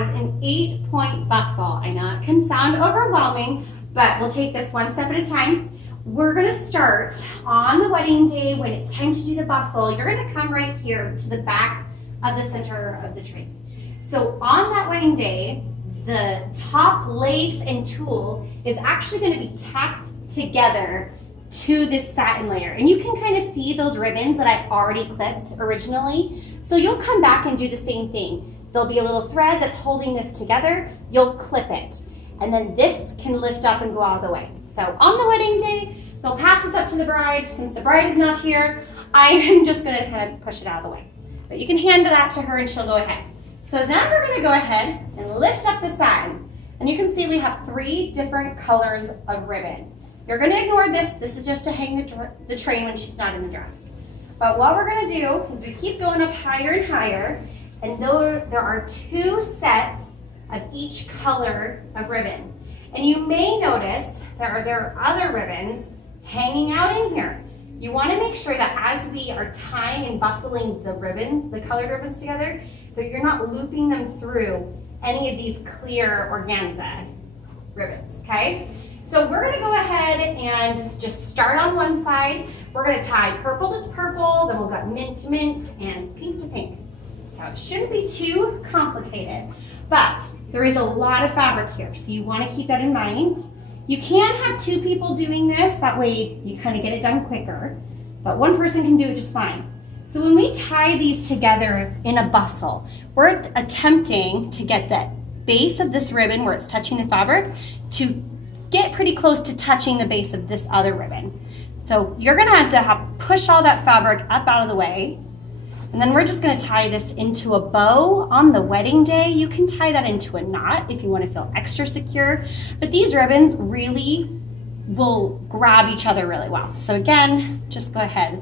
has an 8-point bustle. I know it can sound overwhelming, but we'll take this one step at a time. We're gonna start on the wedding day when it's time to do the bustle. You're gonna come right here to the back of the center of the tree. So on that wedding day, the top lace and tulle is actually gonna be tacked together to this satin layer. And you can kind of see those ribbons that I already clipped originally. So you'll come back and do the same thing. There'll be a little thread that's holding this together. You'll clip it. And then this can lift up and go out of the way. So on the wedding day, they'll pass this up to the bride. Since the bride is not here, I am just gonna kind of push it out of the way. But you can hand that to her and she'll go ahead. So then we're gonna go ahead and lift up the satin. And you can see we have 3 different colors of ribbon. You're gonna ignore this. This is just to hang the train when she's not in the dress. But what we're gonna do is we keep going up higher and higher, and there are 2 sets of each color of ribbon. And you may notice there are other ribbons hanging out in here. You wanna make sure that as we are tying and bustling the ribbons, the colored ribbons together, that you're not looping them through any of these clear organza ribbons, okay? So we're gonna go ahead and just start on one side. We're gonna tie purple to purple, then we'll got mint to mint and pink to pink. So it shouldn't be too complicated, but there is a lot of fabric here, so you wanna keep that in mind. You can have 2 people doing this, that way you kind of get it done quicker, but one person can do it just fine. So when we tie these together in a bustle, we're attempting to get the base of this ribbon where it's touching the fabric to get pretty close to touching the base of this other ribbon. So you're gonna have to push all that fabric up out of the way. And then we're just gonna tie this into a bow on the wedding day. You can tie that into a knot if you wanna feel extra secure, but these ribbons really will grab each other really well. So again, just go ahead,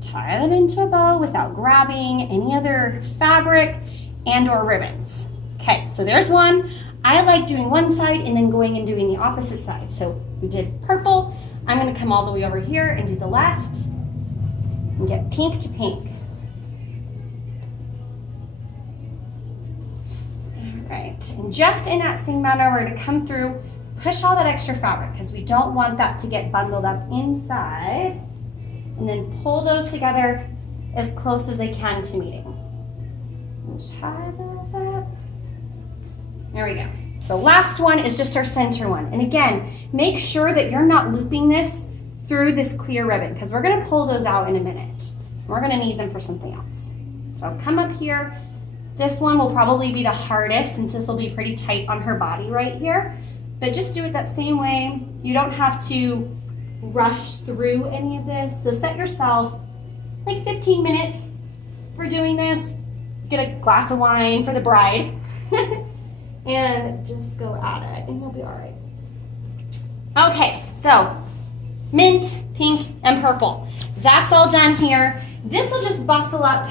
tie that into a bow without grabbing any other fabric and or ribbons. Okay, so there's one. I like doing one side and then going and doing the opposite side. So we did purple. I'm gonna come all the way over here and do the left and get pink to pink. All right, and just in that same manner, we're gonna come through, push all that extra fabric because we don't want that to get bundled up inside, and then pull those together as close as they can to meeting. And tie those up. There we go. So last one is just our center one. And again, make sure that you're not looping this through this clear ribbon because we're gonna pull those out in a minute. We're gonna need them for something else. So come up here. This one will probably be the hardest since this will be pretty tight on her body right here. But just do it that same way. You don't have to rush through any of this. So set yourself like 15 minutes for doing this. Get a glass of wine for the bride. And just go at it and you'll be all right. Okay, so mint, pink, and purple. That's all done here. This will just bustle up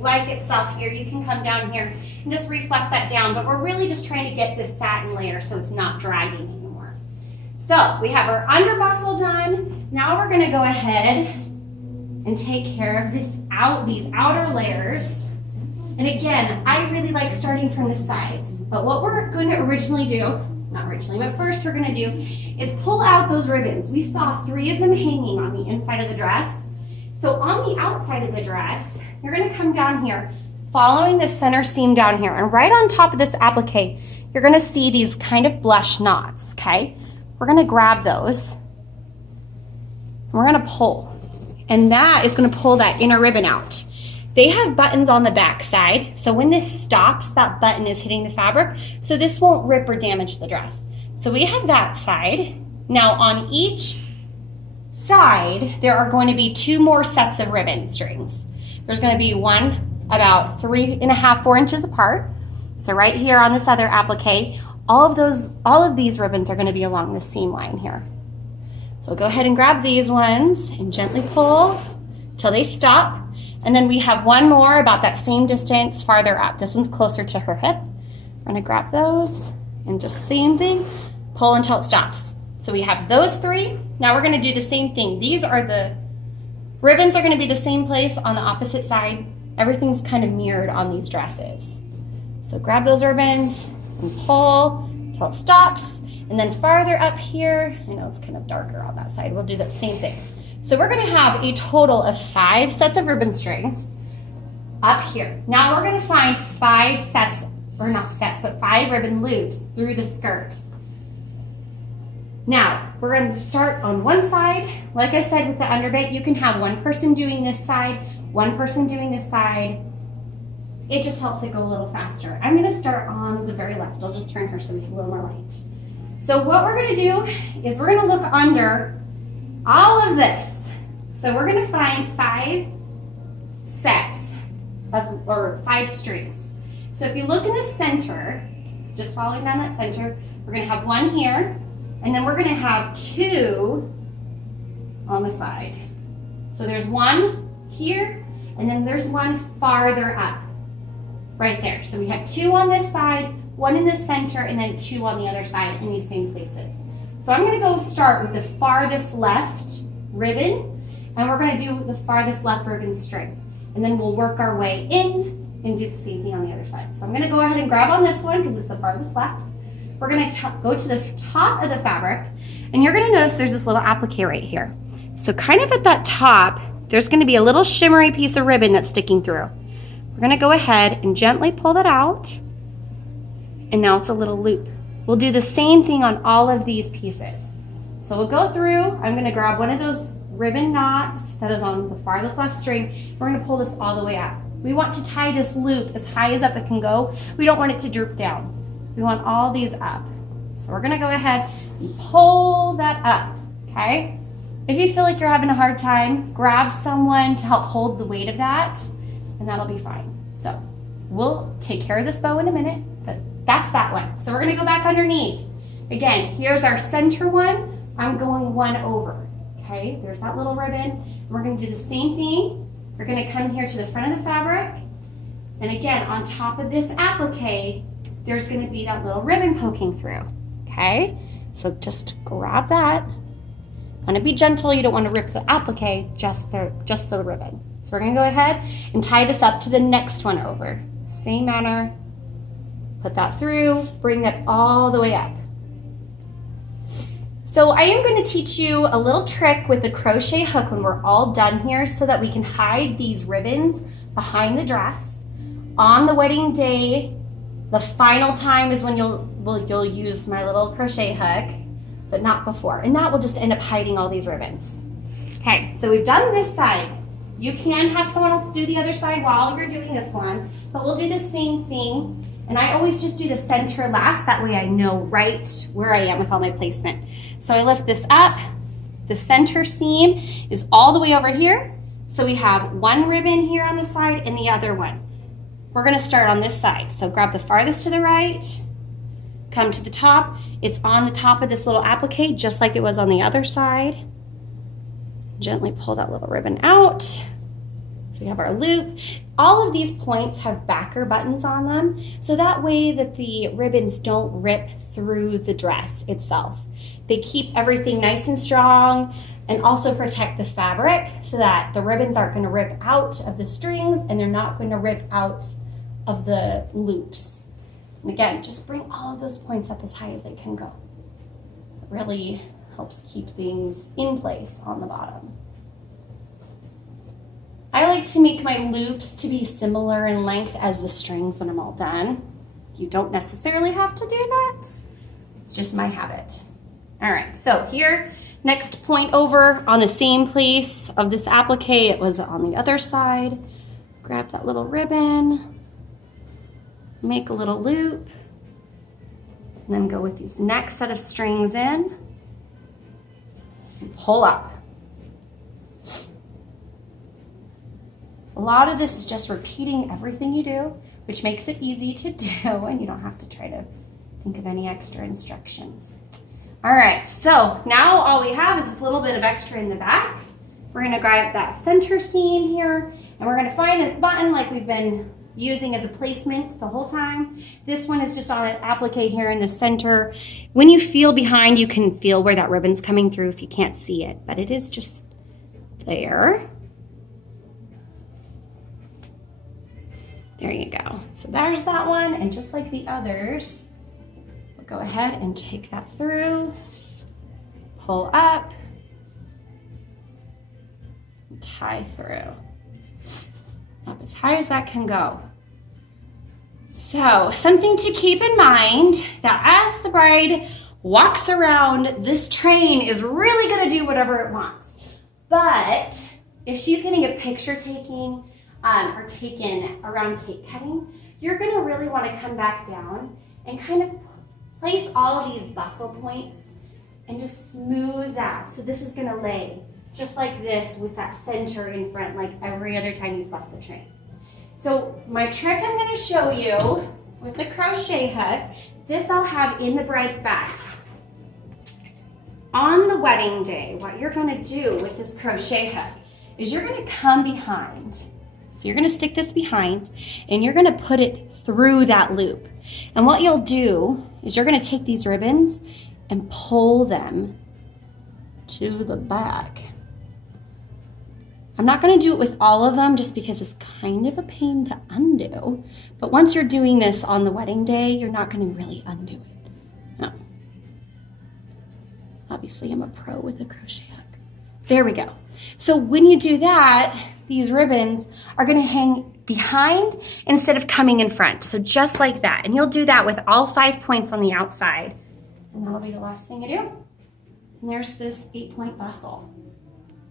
like itself here. You can come down here and just reflect that down, but we're really just trying to get this satin layer so it's not dragging anymore. So we have our under bustle done. Now we're gonna go ahead and take care of these outer layers. And again, I really like starting from the sides, but what we're going to originally do, not originally, but first we're going to do is pull out those ribbons. We saw 3 of them hanging on the inside of the dress. So on the outside of the dress, you're going to come down here, following the center seam down here, and right on top of this applique, you're going to see these kind of blush knots, okay? We're going to grab those, and we're going to pull, and that is going to pull that inner ribbon out. They have buttons on the back side, so when this stops, that button is hitting the fabric, so this won't rip or damage the dress. So we have that side. Now on each side, there are going to be 2 more sets of ribbon strings. There's going to be one about 3.5, 4 inches apart. So right here on this other applique, all of these ribbons are going to be along the seam line here. So go ahead and grab these ones and gently pull till they stop. And then we have one more about that same distance farther up. This one's closer to her hip. We're gonna grab those and just same thing, pull until it stops. So we have those 3. Now we're gonna do the same thing. These are the ribbons are gonna be the same place on the opposite side. Everything's kind of mirrored on these dresses. So grab those ribbons and pull till it stops. And then farther up here, I know it's kind of darker on that side, we'll do the same thing. So we're gonna have a total of 5 sets of ribbon strings up here. Now we're gonna find 5 sets, or not sets, but 5 ribbon loops through the skirt. Now, we're going to start on one side. Like I said with the underbit, you can have one person doing this side, one person doing this side. It just helps it go a little faster. I'm going to start on the very left. I'll just turn her so we can a little more light. So what we're going to do is we're going to look under all of this. So we're going to find 5 sets of, or 5 strings. So if you look in the center, just following down that center, we're going to have 1 here. And then we're going to have 2 on the side. So there's 1 here, and then there's 1 farther up, right there. So we have 2 on this side, 1 in the center, and then 2 on the other side in these same places. So I'm going to go start with the farthest left ribbon, and we're going to do the farthest left ribbon string. And then we'll work our way in and do the same thing on the other side. So I'm going to go ahead and grab on this one because it's the farthest left. We're going to go to the top of the fabric, and you're going to notice there's this little applique right here. So kind of at that top, there's going to be a little shimmery piece of ribbon that's sticking through. We're going to go ahead and gently pull that out, and now it's a little loop. We'll do the same thing on all of these pieces. So we'll go through, I'm going to grab one of those ribbon knots that is on the farthest left string. We're going to pull this all the way up. We want to tie this loop as high as up it can go. We don't want it to droop down. We want all these up. So we're gonna go ahead and pull that up, okay? If you feel like you're having a hard time, grab someone to help hold the weight of that, and that'll be fine. So we'll take care of this bow in a minute, but that's that one. So we're gonna go back underneath. Again, here's our center one. I'm going 1 over, okay? There's that little ribbon. We're gonna do the same thing. We're gonna come here to the front of the fabric, and again, on top of this applique, there's going to be that little ribbon poking through, okay? So just grab that. Want to be gentle, you don't want to rip the applique, just the ribbon. So we're going to go ahead and tie this up to the next one over. Same manner, put that through, bring that all the way up. So I am going to teach you a little trick with the crochet hook when we're all done here so that we can hide these ribbons behind the dress. On the wedding day, the final time is when you'll use my little crochet hook, but not before. And that will just end up hiding all these ribbons. Okay, so we've done this side. You can have someone else do the other side while you're doing this one, but we'll do the same thing. And I always just do the center last, that way I know right where I am with all my placement. So I lift this up, the center seam is all the way over here. So we have 1 ribbon here on the side and the other one. We're gonna start on this side. So grab the farthest to the right, come to the top. It's on the top of this little applique, just like it was on the other side. Gently pull that little ribbon out. So we have our loop. All of these points have backer buttons on them, so that way that the ribbons don't rip through the dress itself. They keep everything nice and strong and also protect the fabric so that the ribbons aren't gonna rip out of the strings and they're not gonna rip out of the loops. And again, just bring all of those points up as high as they can go. It really helps keep things in place on the bottom. I like to make my loops to be similar in length as the strings when I'm all done. You don't necessarily have to do that. It's just my habit. All right, so here, next point over on the same place of this applique, it was on the other side. Grab that little ribbon, make a little loop, and then go with these next set of strings in, and pull up. A lot of this is just repeating everything you do, which makes it easy to do, and you don't have to try to think of any extra instructions. All right, so now all we have is this little bit of extra in the back. We're gonna grab that center seam here, and we're gonna find this button like we've been using as a placement the whole time. This one is just on an applique here in the center. When you feel behind, you can feel where that ribbon's coming through if you can't see it, but it is just there. There you go. So there's that one, and just like the others, we'll go ahead and take that through, pull up, and tie through. Up as high as that can go. So something to keep in mind, that as the bride walks around, this train is really gonna do whatever it wants. But if she's getting a picture taking or taken around cake cutting, you're gonna really wanna come back down and kind of place all of these bustle points and just smooth that. So this is gonna lay just like this with that center in front, like every other time you fluff the train. So my trick I'm gonna show you with the crochet hook, this I'll have in the bride's bag. On the wedding day, what you're gonna do with this crochet hook is you're gonna come behind. So you're gonna stick this behind and you're gonna put it through that loop. And what you'll do is you're gonna take these ribbons and pull them to the back. I'm not gonna do it with all of them just because it's kind of a pain to undo. But once you're doing this on the wedding day, you're not gonna really undo it. No. Obviously, I'm a pro with a crochet hook. There we go. So when you do that, these ribbons are gonna hang behind instead of coming in front. So just like that. And you'll do that with all 5 points on the outside. And that'll be the last thing you do. And there's this 8-point bustle.